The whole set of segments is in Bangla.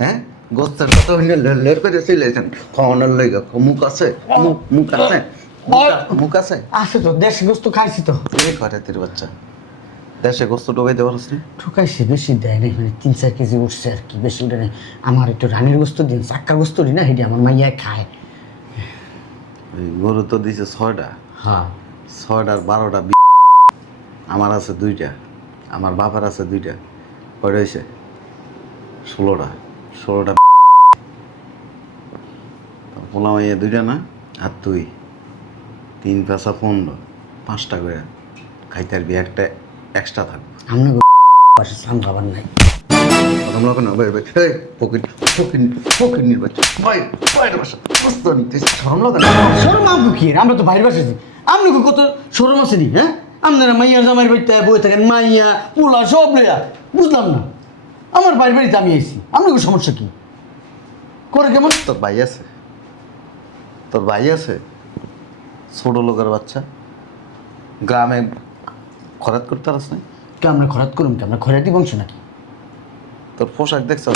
হ্যাঁ গোস্তের কত লের করে চলেছেন খাওয়ানোর লইগা মুখ আছে মুখ আছে মুখ আছে আছে তো দেশি গোস্ত খাইছি তো। এই খয়রাতির বাচ্চা দেশে গোস্ত ঢোকাইতে পারছ না? ঠুকাইছে বেশি দেয় নাই, মানে 3-4 কেজি উঠছে আর কি, বেশি উঠে নেই। আমার একটু রানীর গোস্ত দিন, চাক্কা গোস্ত দিন না, হেঁটে আমার মাইয়া খায়। ওই গরু তো দিছে 6টা, হ্যাঁ 6টার 12টা আমার আছে 2টা, আমার বাবার আছে 2টা, কয়টা হয়েছে 16টা পোলা মাইয়া 2টা না, আর তুই 3 পেঁচা 15, 5টা করে খাইতে পারবি, একটা এক্সট্রা থাকবে। আমরা পাশে সাম খাবার নাই। তোমরা কেন ভাই ভাই এই ফকির নির্বাচন ভাই বাইরে বসা বুঝতে নিতে শরম লাগে না? শরম আমগো কি রে? আমরা তো বাইরে বসেছি, আমগো কত শরম আছে নি? হ্যাঁ আপনারা মাইয়া জামাইয়ের বাড়িতে বই থাকেন, মাইয়া পোলা সব লইয়া, বুঝলাম না। আমার বাড়ির বাড়িতে আমি আইছি, আপনার সমস্যা কি করে কেমন? তোর ভাই আছে, তোর ভাই আছে, ছোট লোকের বাচ্চা, গ্রামে খরাত করতে পারস না? আমরা খরাত করুন, আমরা খরাতি বংশ নাকি? তোর পোশাক দেখছ,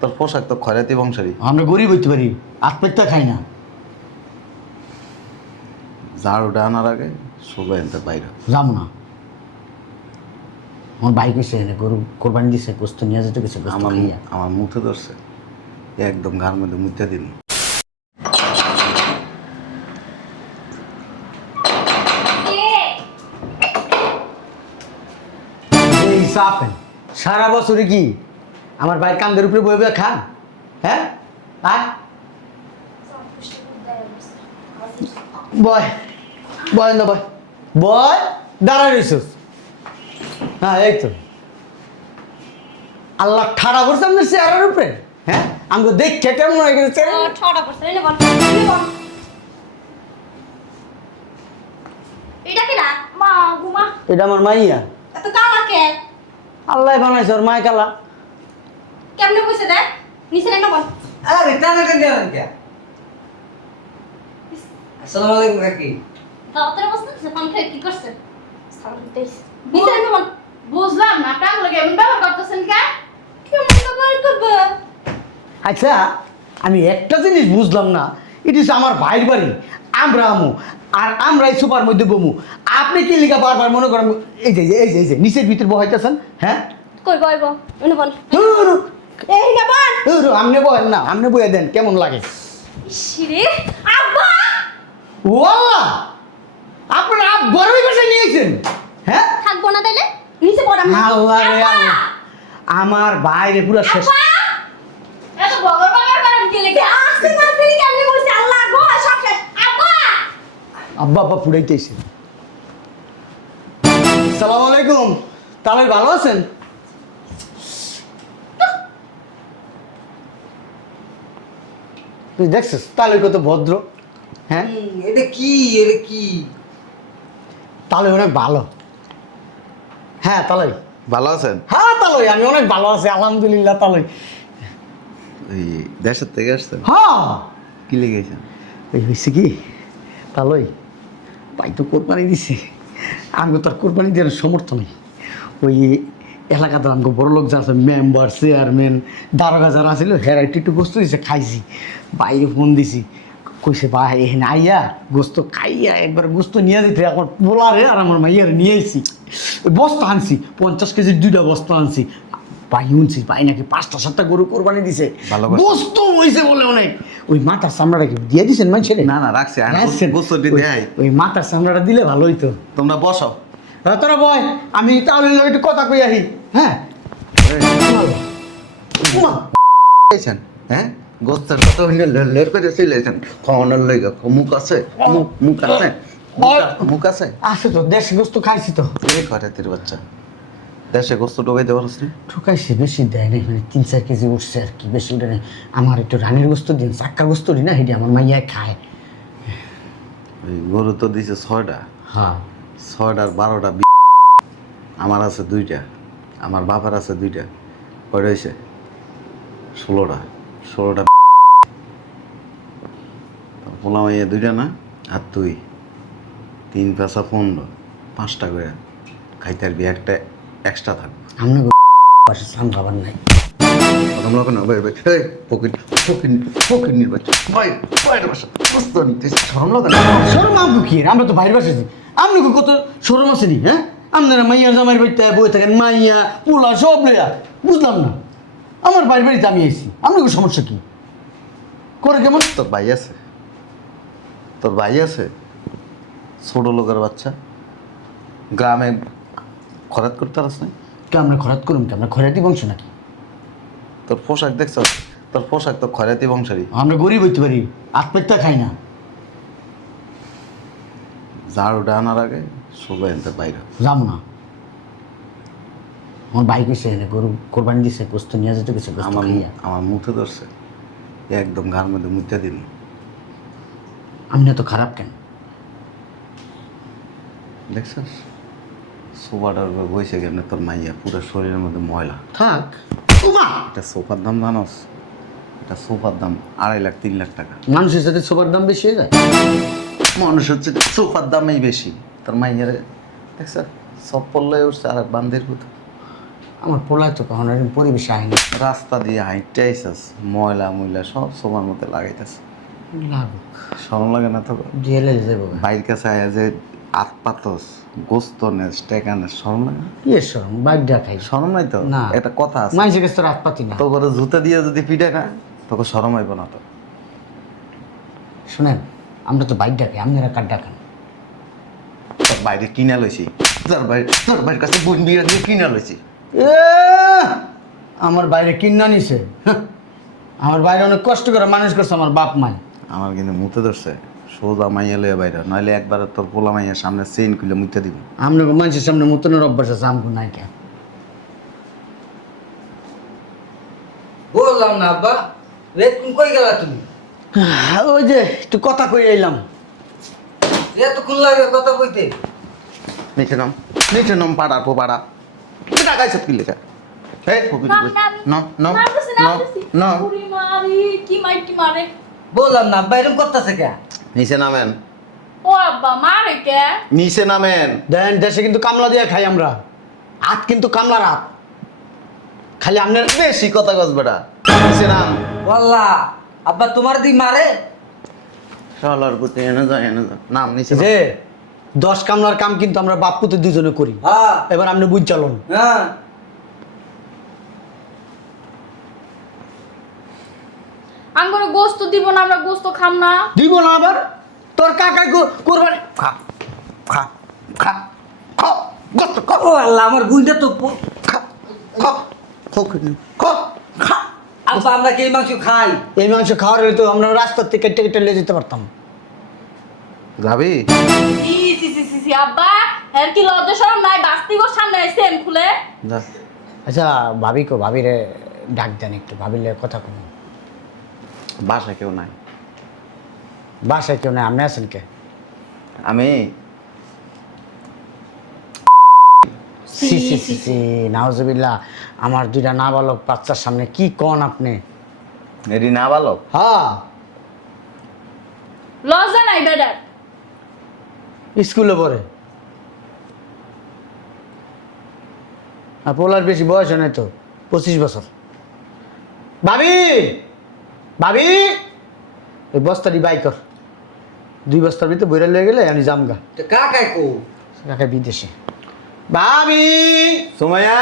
তোর পোশাক তো খরাতি বংশেরই। আমরা গরিব হইতে পারি, আত্মহত্যা খাই না। ঝাড়ুটা আনার আগে সবাই এনতে বাইরে যাবো না। আমার বাইক এসে গরু কোরবানি দিছে, গোস্ত নিয়ে যেতে গেছে, গোস্ত আমার খাইয়া। আমার মুখে ধরছে, একদম গার মধ্যে মুখে দিন। এই চাপেন সারা বছরে কি আমার ভাই কান্দের উপরে বয়ে বয়ে খান? হ্যাঁ আয় বয় বয় না বয় বয় দাঁড়ায় রইছিস। হ্যাঁ এই তো আল্লাহ ঠাড়া করছে আপনার চেয়ারের উপরে। হ্যাঁ আমি দেখে কেমন হয়ে গেছে চেয়ার? এটা কি না মা ঘুমা এটা আমার মাইয়া, এত কালা কে আল্লাহ বানাইছে ওর মায় কালা। কেমনে কইছে দেখ নিচে না বল আরে টানা কেন গেলেন কে? আসসালামু আলাইকুম কাকি। দাওয়াতের অবস্থা সে পান খেয়ে কি করছে সালাম দিতেছ নিচে না বল বুঝলাম না কাম লাগে এমন ব্যবহার করতেছেন কে? কেমন ব্যবহার করবে আচ্ছা আমি একটা জিনিস বুঝলাম না, ইট ইস আমার ভাইয়ের বাড়ি, আমরা আমু আর আমরা এই সুপার মধ্যে বমু, আপনি কি লিখা বারবার মনে করেন এই যে এই যে এই যে নিচের ভিতরে বহাইতেছেন? হ্যাঁ কই বইব এনে বল হুরু, এই না বল হুরু, আমনে বহেন না, আমনে বয়ে দেন কেমন লাগে? ইসরে আব্বা ওয়াল্লাহ আপনারা বড় বাসায় নিয়েছেন? হ্যাঁ থাকবো না তাইলে নিচে পড় আমি আল্লাহ রে আল্লাহ, আমার বাইরে পুরো শেষ। এত বগর বগর করেন কি লেগে? আসতে না তুই কেমনে কইছে আল্লাহ গো সব শেষ আব্বা আব্বা আব্বা পুরাইতেছে। সালাম আলাইকুম, তাহলে ভালো আছেন? তুই দেখছিস তাহলে কত ভদ্র। হ্যাঁ এটা কি? এটা কি? তাহলে অনেক ভালো। হ্যাঁ তাহলে ভালো আছেন? হ্যাঁ তাহলে আমি অনেক ভালো আছি আলহামদুলিল্লাহ। তাহলে ওই দেশের থেকে আসছেন? হ্যাঁ কি লেগেছেন? ওই হয়েছে কি তাহলে ভাই তো কোরবানি দিছে, আমি তো আর কোরবানি দেওয়ার সমর্থ নেই। ওই এলাকাতে আমাকে বড় লোক যা আছে, মেম্বার চেয়ারম্যান দারোগা যারা ছিল হেরা একটু গোস্ত দিছে, খাইছি। বাইরে ফোন দিছি, কইছে ভাই এখানে আইয়া গোস্ত খাইয়া একবার গোস্ত নিয়ে যেতে, এখন পোলারে আর আমার মাইয়ারে নিয়ে আইছি। ওই বস্তা আনছি 50 কেজির 2টা বস্তা আনছি। ভাই শুনছি ভাই নাকি 5টা-7টা গরু কোরবানি দিছে, ভালো কথা। গোস্ত হয়েছে বলে অনেক। ওই মাথার চামড়াটা কি দিয়ে দিছেন মানুষের? না না রাখছি, আর রাখছেন? গোস্তটি দেয়। ওই মাথার চামড়াটা দিলে ভালো হইতো। তোমরা বসো। হ্যাঁ তোরা বয়, আমি তাহলে একটু কথা কই আহি। হ্যাঁ হ্যাঁ গোস্তের কত লের করে চলেছেন খাওয়ানোর লইগা মুখ আছে মুখ আছে মুখ আছে আছে তো দেশি গোস্ত খাইছি তো। এই খয়রাতির বাচ্চা দেশে গোস্ত ঢোকাইতে পারস না? ঠুকাইছে বেশি দেয় নাই, মানে 3-4 কেজি উঠছে আর কি, বেশি উঠে নেই। আমার একটু রানীর গোস্ত দিন, চাক্কা গোস্ত দিন না, হেঁটে আমার মাইয়া খায়। ওই গরু তো দিছে 6টা, হ্যাঁ 6টার 12টা আমার আছে 2টা, আমার বাবার আছে 2টা, কয়টা হয়েছে 16টা পোলা মাইয়া 2টা না, আর তুই 3 পেঁচা 15, 5টা করে খাইতে পারবি, একটা এক্সট্রা থাকবে। আমরা পাশে সাম খাবার নাই। শরম লাগে না ভাই ভাই? এই ফকির বাচ্চা ভাই বাইরে বাসা বুঝতে নিতে শরম লাগে না? শরম আমগো কি? আমরা তো বাইরে বাসেছি। আমগো কত শরম আছে নি? হ্যাঁ, আপনারা মাইয়ার জামাইয়ের বাড়িতে বই থাকেন, মাইয়া পোলা সব লইয়া। বুঝলাম না, আমার বাড়ির বাড়িতে আমি আইছি, আপনার সমস্যা কি? করে কেমন? তোর ভাই আছে? তোর ভাই আছে? ছোট লোকের বাচ্চা গ্রামে খরাত করতে পারস না? কে আমরা খরাত করুন? কে আমরা খরাতি বংশ নাকি? তোর পোশাক দেখছ? তোর পোশাক তো খরাতি বংশেরই। আমরা গরিব হইতে পারি, আত্মহত্যা খাই না। ঝাড়ুটা আনার আগে সবাই এনতে বাইরে। যাবো না, আমার ভাই কইছে এনে গরু কোরবানি দিছে, গোস্ত নিয়ে যেতে গেছে। আমার মুখে ধরছে, একদম ঘাড় মধ্যে মুদ্রা দিন। আমি না তো খারাপ কেন? দেখছিস সোফাটার উপর বসে কেন তোর মাইয়া পুরো শরীরের মধ্যে ময়লা। থাক। ওমা, এটা সোফার দাম জানোস? এটা সোফার দাম 2.5 লাখ 3 লাখ টাকা। মানুষের সাথে সবার দাম বেশি হয়ে যায়। মানুষ হচ্ছে সোফার দামই বেশি। তোর মাইয়ারে দেখছ সব পড়লে উঠছে আর বান্ধের কথা। আমার পোলায় তো কখনো এরকম পরিবেশে আইনি। রাস্তা দিয়ে হাইটে আইসাস, ময়লা ময়লা সব সোফার মধ্যে লাগাইতেছে। লাগুক, শরম লাগে না তো? জেলে যাবো। বাইর কাছে আয়া যে আত পাতস, গোস্ত নেস, টেকা নেস, শরম লাগে না? কি শরম? বাইকটা খাই। শরম নাই তো? না। একটা কথা আছে, মাইসে কাছে তো রাত পাতি না। তো করে জুতা দিয়ে যদি পিটে না তোকে শরম হইব না তো? শোনেন, আমরা তো বাইক ডাকি, আপনারা কার ডাকেন? তোর বাইরে কিনা লইছি, তোর বাইরের কাছে বোন বিয়ে দিয়ে কিনা লইছি। আমার বাইরে কিনা নিছে। হ্যাঁ, আমার বাইরে অনেক কষ্ট করে মানুষ করছে আমার বাপ মাই। আমার কিন্তু মুতে ধরছে, সোজা মাইয়া লইয়া বাইরে, নইলে একবার তোর পোলা মাইয়ার সামনে চেইন খুলে মুতে দিব। আমরা মানুষের সামনে মতনের অভ্যাস আছে, আমগো নাই কেন? বললাম না আব্বা, রেত কই গেলা তুমি? ওই যে একটু কথা কই আইলাম। এতক্ষণ লাগে কথা কইতে? নিচে নাম পাড়া পো পাড়া টাকা সব কি লেখা? এই ফকির নাম নাম নাম উড়ি মারি কি মাইটি মারে। বললাম না আব্বা এরকম করতেছে কে? নিচে নামেন, ও আব্বা মারে কে? নিচে নামেন। দেন, দেশে কিন্তু কামলা দিয়ে খাই আমরা। আত কিন্তু কামলার আত। খালি আপনার বেশি কথা কস বেটা, নিচে নাম। বললা আব্বা তোমার দি মারে? শালার পুতে এনে যা নাম নিচে নাম। যে 10 কামলার কাম কিন্তু আমরা বাপ পুতে দুজনে করি। হ্যাঁ এবার আপনি বুঝ চালন। হ্যাঁ। আঙ্গুরে গোস্ত দিব না, আমরা গোস্ত খাম না। দিব না আবার? তোর কাকাই কোরবানি খা খা খা খা গোস্ত খা ও আল্লাহ, আমার গুইটা তো খা খা ফকির খা খা। আব্বা আমরা কি এই মাংস খাই? এই মাংস খাওয়ার হলে তো আমরা রাস্তার থেকে কেটে কেটে নিয়ে যেতে পারতাম। যাবি? ই সি সি সি সি আব্বা, এর কি লজ্জা শরম নাই? বাস্তি গো সামনে সেম খুলে। যা। আচ্ছা, ভাবিরে ডাক দেন একটু, ভাবিলে কথা কম। বাসায় কেউ নাই। বাসায় কেউ নাই, আপনি আছেন কে? আমি সি সি সি সি নাউজুবিল্লাহ, আমার 2টা নাবালক বাচ্চার সামনে কি কোন আপনি? এটি না বালক? হ্যাঁ, লজ্জা নাই বেডার। স্কুলে পড়ে। আর পোলার বেশি বয়স হয় নাই তো, 25 বছর। ভাবি ভাবি, ওই বস্তাটি বাই কর। 2 বস্তার ভিতরে বইরা লয়ে গেলে আমি জামগা। তো কাকাই কো? কাকা বিদেশে। ভাবি, সুমাইয়া,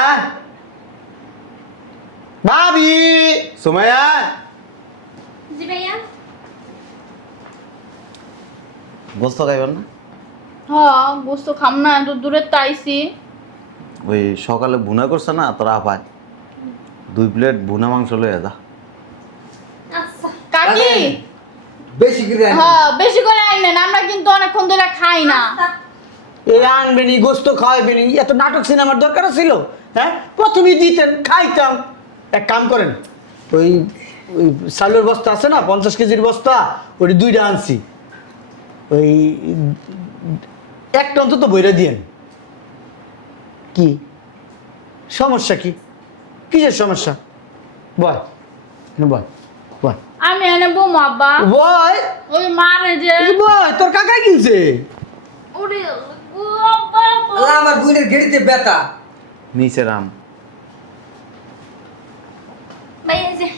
ভাবি, সুমাইয়া। জি ভাইয়া। গোস্ত খাইবেন না? হ্যাঁ গোস্ত খাম না, এত দূরে তাইছি। ওই সকালে ভুনা করছে না তোর আপায়, 2 প্লেট ভুনা মাংস লয়ে যা। আচ্ছা কাকি, বেশি করে আনি। হ্যাঁ বেশি করে আইনেন, আমরা কিন্তু অনেকক্ষণ ধরে খাই না। এই আনবেনি গোস্ত খাওয়াইবেনি, এত নাটক সিনেমার দরকার ছিল? হ্যাঁ, প্রথমেই দিতেন, খাইতাম। এক কাম করেন, ওই ওই চালের বস্তা আছে না, 50 কেজির বস্তা, ওই 2টা আনছি। ওই একটা অন্তত বইরা দিয়েন। কি সমস্যা? কি কিসের সমস্যা? বয় বয় বয় আমি এনে বম আব্বা। বয় ওই মারে যে বয়, তোর কাকাই কিনছে। উড়ি ও আব্বা। আল্লাহ, আমার গুইনের গেড়িতে ব্যথা। নিচে নাম। ভাই এই যে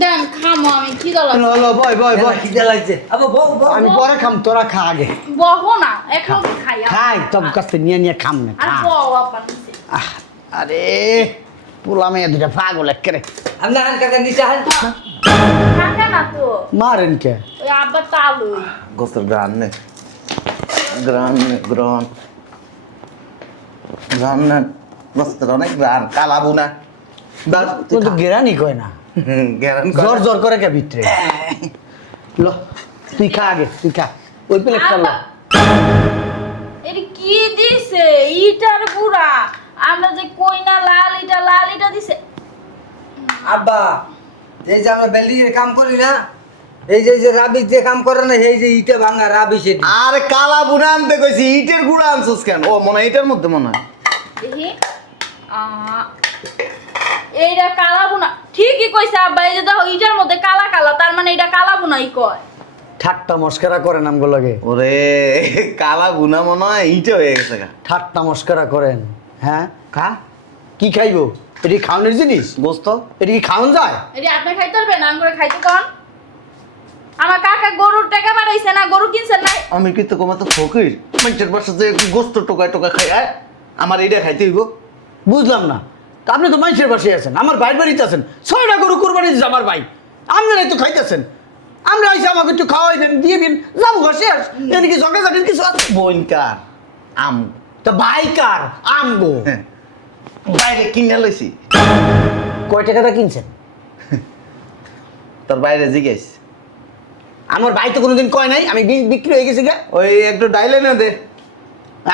দেন খামো আমি কি দল লো লো বয় বয় বয় খিদে লাগছে আব্বা বউ বউ আমি পরে খাম, তোরা খা আগে। বহো না এখন খাই খাই তোর কাছে নিয়ে নিয়ে খাম না আর খা। বউ আব্বা নিচে আহ, আরে পোলা মেয়ে দুটা পাগল একেবারে। আমরা হান কাকা নিচে হান থাকে না তো মারেন কে? ওই আব্বা তালুই গোস্তের গ্রান নে গ্রান নে গ্রান গ্রান নে গোস্তের অনেক গ্রান কালাবু না তুই তো গেরানি কয় না, গ্রান জ্বর জ্বর করে কে ভিতরে। লো তুই খা আগে, তুই খা ওই প্লেটটা লো। আব্বা এর কি দিছে ইটার গুড়া আমরা যে কইনা লাল ইটা দিছে আব্বা এই যে আমরা বিল্ডিং এর কাম করি না, এই যে রাবিশ দিয়ে কাম করে না, এই যে ইটে ভাঙা রাবিশ এটি। আরে কালাবু না আনতে কইছি, ইটের গুঁড়া আনছস কেন? ও মনে হয় এটার মধ্যে মনে হয়। দেখি এইটা কালা বুনা ঠিকই কইছে আব্বা এই যে দেখো ইটার মধ্যে কালা কালা তার মানে এটা কালা বুনাই কয় ঠাট্টা মস্করা করেন আমগো লাগে, ওরে কালাবু না মনে হয় ইটে হয়ে গেছে গা। ঠাট্টা মস্করা করেন। হ্যাঁ খা কি খাইবো? এটি খাওয়ানোর জিনিস? গোস্ত এটি কি খাওয়ান যায়? এটা আপনি খাইতে পারবেন না করে খাইতে কোন আমার কাকা গরুর টাকা বাড়াইছে না গরু কিনছেন না আমি কিন্তু কমাতে ফকির মানুষের বাসা যে গোস্ত টোকায় টোকা খাই আমার এইটা খাইতে হইব। বুঝলাম না, তা আপনি তো মানুষের পাশে আছেন, আমার ভাইয়ের বাড়িতে আছেন, 6টা গরু কোরবানি দিচ্ছে আমার ভাই, আপনারাই তো খাইতেছেন। আমরা আইসা আমাকে একটু খাওয়াই দেন, দিয়ে দিন, যাবো ঘর শেষ। এদিকে ঝগড়া ঝাটির কিছু আছে? বইনকার আম তা ভাই কার আমগো? হ্যাঁ, বাইরে কিনে লইছি। কয় টাকাটা কিনছেন? তোর বাইরে জিজ্ঞেস আমার ভাই তো কোনোদিন কয় নাই, আমি বিক্রি হয়ে গেছি গা। ওই একটু ডাইলে না দে।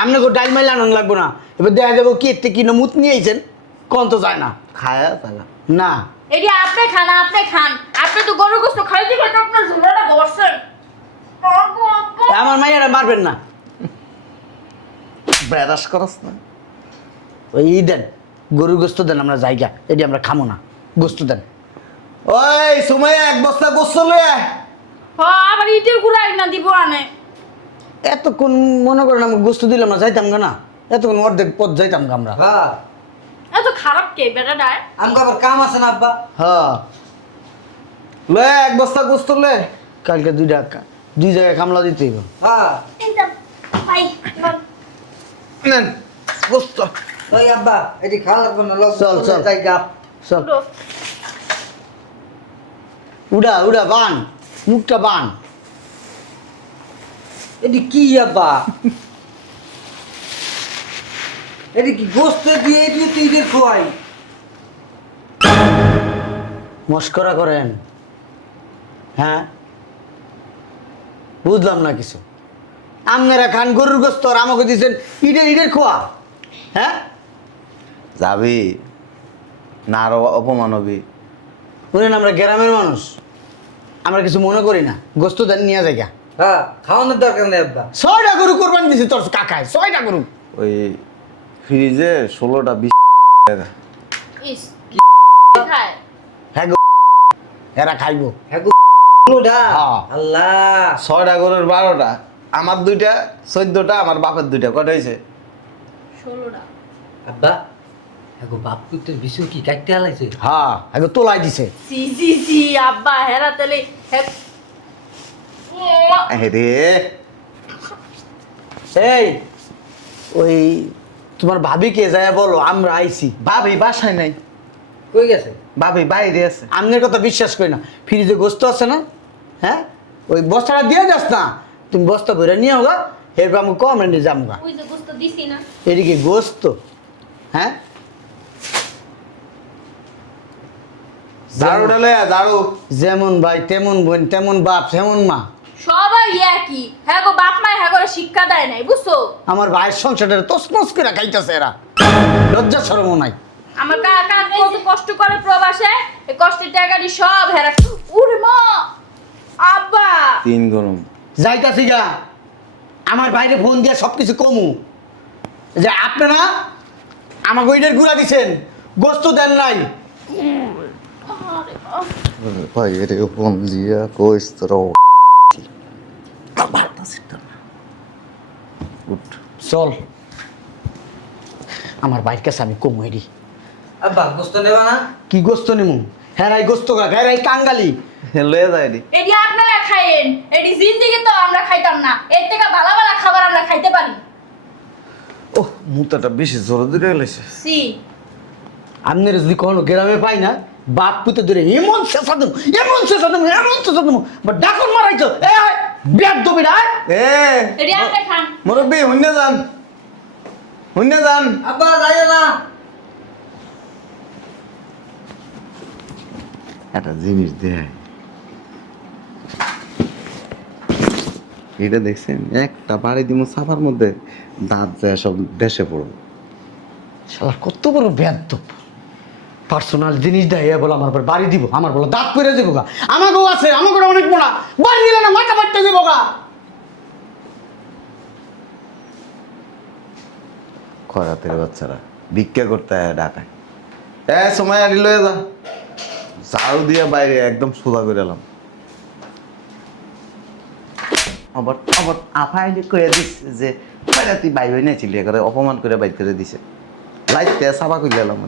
আপনাকে ডাইল মাইল আনন্দ লাগবো না, এবার দেখা যাবো কি এতে কি মুত নিয়ে আইছেন, কন তো যায় না। খায়া তালা না এটি আপনি খান আপনি তো গরু গোস্ত খাইতে খাইতে আপনার ঝোলাটা বসছেন আমার মাইয়ারা মারবেন না। ব্যারাস করস না। ওই দেন গরুর গোস্ত দেন, আমরা জায়গা এটি আমরা খামো না, গোস্ত দেন। ওই সময় এক বস্তা গোস্ত লয়ে আয়। আবার ইটের গুড়া না দিব আনে এতক্ষণ মনে করেন আমি গোস্ত দিলাম না, যাইতাম গা না, এতক্ষণ অর্ধেক পথ যাইতাম গা আমরা। হ্যাঁ এত খারাপ কে বেটাটায় আমাকে আবার কাম আছে না আব্বা। হ্যাঁ লয়ে এক বস্তা গোস্ত লয়ে কালকে দুই জায়গায় কামলা দিতে হইব। হ্যাঁ এইটা ভাই নেন গোস্ত। ওই আব্বা এটি খাওয়া লাগবে না, লোক চল, চল। জায়গা চল উড়া উড়া বান, মুখটা বান। এটি কি আব্বা? এটি কি গোস্ত দিয়ে এটি তো ঈদের খোয়াই? মস্করা করেন? হ্যাঁ বুঝলাম না কিছু। আপনারা খান গরুর গোস্ত আর আমাকে দিচ্ছেন ইটের খোয়া। হ্যাঁ যাবি না আরো অপমান হবি। শুনেন আমরা গ্রামের মানুষ, আমরা কিছু মনে করি না, গোস্ত দেন নিয়ে জায়গা। হ্যাঁ খাওয়ানোর দরকার নেই আব্বা। 6টা গরু কোরবানি দিছি তোর কাকায়, 6টা গরু। ওই ফ্রিজে 16টা 20 টাকা। ইস খায় হ্যাঁ গো, এরা খাইবো। হ্যাঁ গো, লোডা। হ্যাঁ। আল্লাহ 6টা গরুর 12টা, আমার 2টা 14টা, আমার বাপের 2টা। কয়টা হয়েছে? 16টা আব্বা হ্যাঁ গো, বাপ পুত্রের বিষয় কি কাটতে হালাইছে? হ্যাঁ এখন তোলাই দিছে। সি আব্বা হেরা তেলে রে এই ওই তোমার ভাবিকে যায় বলো আমরা আইছি। ভাবি বাসায় নাই, কই গেছে? ভাবি বাইরে আছে। আমনের কথা বিশ্বাস করি না, ফ্রিজে গোস্ত আছে না, হ্যাঁ ওই বস্তাটা দিয়ে যাস না, তুমি বস্তা ভরে নিয়ে হোগা, এরপর আমাকে কম রেন্ডে যামগা। ওই যে গোস্ত দিছি না এদিকে গোস্ত, হ্যাঁ ঝাড়ুটা লয়ে আয়, ঝাড়ু। যেমন ভাই তেমন বোন, তেমন বাপ তেমন মা। সবাই একই হ্যাঁ গো বাপ মাই হ্যাঁ করে শিক্ষা দেয় নাই বুঝছো আমার ভাইয়ের সংসারের তসমস করে খাইতেছে এরা, লজ্জা শরমও নাই। আমার কাকা কত কষ্ট করে প্রবাসে এই কষ্টের টাকাটি সব হেরা উরে মা আব্বা 3 গরম। যাইতাছি গা, আমার বাইরে ফোন দিয়ে সব কিছু কমু যে আপনারা আমাকে ওইটার গুড়া দিছেন, গোস্ত দেন নাই। আরে বাপ। বাইরে ফোন দিয়া কইস তোর চল আমার বাইর কাছে আমি কমু এডি। আব্বা গোস্ত নেবা না? কি গোস্ত নিমু হেরাই গোস্ত গা হেরাই কাঙ্গালি লয়ে যায় রে। এটি আপনারা খাইয়েন, এটি জিন্দিগি তো আমরা খাইতাম না, এর থেকে ভালো ভালো খাবার আমরা খাইতে পারি। ও মুতাটা বেশি জোরে ধরে গেলেছে। সি আপনার যদি কখনো গ্রামে পাই না বাপ পুতে ধরে এমন শেষা দেবো এমন শেষা দেবো এমন শেষা দেবো বা ডাকন মারাইছো এ বিয়ার দবি না এ এটি আপনি খান। মুরব্বি হুন্নে যান, হুন্নে যান। আব্বা যাইও না। একটা জিনিস দেয়, এটা দেখছেন একটা বাড়ি দিব সাফার মধ্যে দাঁত যায় সব দেশে পড়বে। শালা কত বড় বেয়াদ্দ পার্সোনাল জিনিস দেয় এ বলে আমার উপর বাড়ি দিব আমার বলে দাঁত পেরে দেবো গা আমাকেও আছে আমাকে অনেক বড়া বাড়ি দিলে না মাথা বাড়তে দেবো গা খরাতের বাচ্চারা ভিক্ষা করতে হয় ঢাকায়। এ সময় আড়ি লয়ে যা, ঝাড়ু দিয়ে বাইরে একদম সোজা করে এলাম। আবার আবার আফাই করে দিচ্ছে যে তুই বাইরে নিয়েছিলি করে অপমান করে বাইর করে দিছে লাইট সাফা করে এলাম।